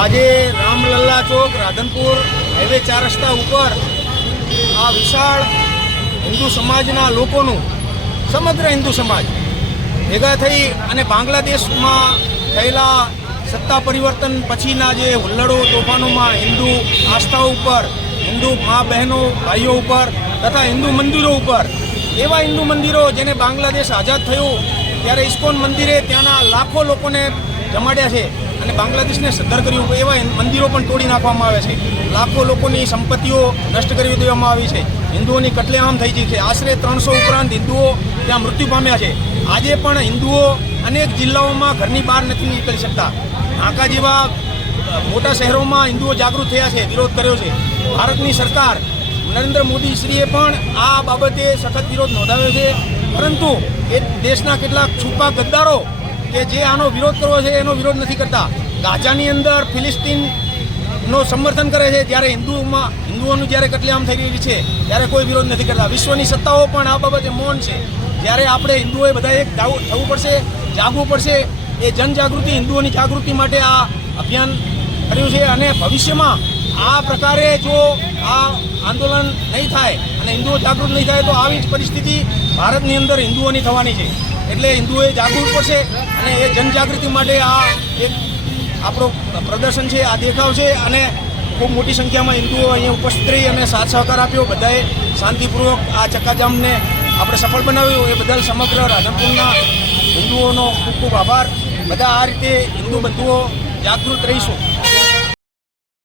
આજે રામલલ્લા ચોક, રાધનપુર હાઈવે ચાર રસ્તા ઉપર આ વિશાળ હિન્દુ સમાજના લોકોનું, સમગ્ર હિન્દુ સમાજ ભેગા થઈ અને બાંગ્લાદેશમાં થયેલા સત્તા પરિવર્તન પછીના જે હુલ્લડો, તોફાનોમાં હિન્દુ આસ્થા ઉપર, હિન્દુ મા બહેનો, ભાઈઓ ઉપર તથા હિન્દુ મંદિરો ઉપર, એવા હિન્દુ મંદિરો જેને બાંગ્લાદેશ આઝાદ થયું, ત્યારે ઇસ્કોન મંદિરે ત્યાંના લાખો લોકોને જમાડ્યા છે. અને બાંગ્લાદેશને સદ્ધર કર્યું એવા મંદિરો પણ તોડી નાખવામાં આવે છે. લાખો લોકોની સંપત્તિઓ નષ્ટ કરી દેવામાં આવી છે. હિન્દુઓની કટલેઆમ થઈ ગઈ છે. આશરે ત્રણસો ઉપરાંત હિન્દુઓ ત્યાં મૃત્યુ પામ્યા છે. આજે પણ હિન્દુઓ અનેક જિલ્લાઓમાં ઘરની બહાર નથી નીકળી શકતા. ઢાકા જેવા મોટા શહેરોમાં હિન્દુઓ જાગૃત થયા છે, વિરોધ કર્યો છે. ભારતની સરકાર નરેન્દ્ર મોદી શ્રીએ પણ આ બાબતે સખત વિરોધ નોંધાવ્યો છે. પરંતુ એ દેશના કેટલાક છુપા ગદ્દારો કે જે આનો વિરોધ કરવો છે એનો વિરોધ નથી કરતા. ગાઝાની અંદર ફિલિસ્તીનનો સમર્થન કરે છે જ્યારે હિન્દુઓમાં, હિન્દુઓનું જ્યારે કતલેઆમ થઈ રહ્યું છે, ત્યારે કોઈ વિરોધ નથી કરતા. વિશ્વની સત્તાઓ પણ આ બાબતે મૌન છે. જ્યારે આપણે હિન્દુઓએ બધા એક થવું પડશે, જાગવું પડશે, એ જનજાગૃતિ, હિન્દુઓની જાગૃતિ માટે આ અભિયાન કર્યું છે અને ભવિષ્યમાં આ પ્રકારે જો આ આંદોલન નહીં થાય અને હિન્દુઓ જાગૃત નહીં થાય તો આવી જ પરિસ્થિતિ ભારતની અંદર હિન્દુઓની થવાની છે. એટલે હિન્દુઓએ જાગવું પડશે અને એ જનજાગૃતિ માટે આ એક આપણો પ્રદર્શન છે, આ દેખાવ છે અને ખૂબ મોટી સંખ્યામાં હિન્દુઓ અહીંયા ઉપસ્થિત રહી અને સાથ સહકાર આપ્યો. બધાએ શાંતિપૂર્વક આ ચક્કાજામને આપણે સફળ બનાવ્યું. એ બદલ સમગ્ર રાધનપુરના હિન્દુઓનો ખૂબ ખૂબ આભાર. બધા આ રીતે હિન્દુ બંધુઓ જાગૃત રહીશું.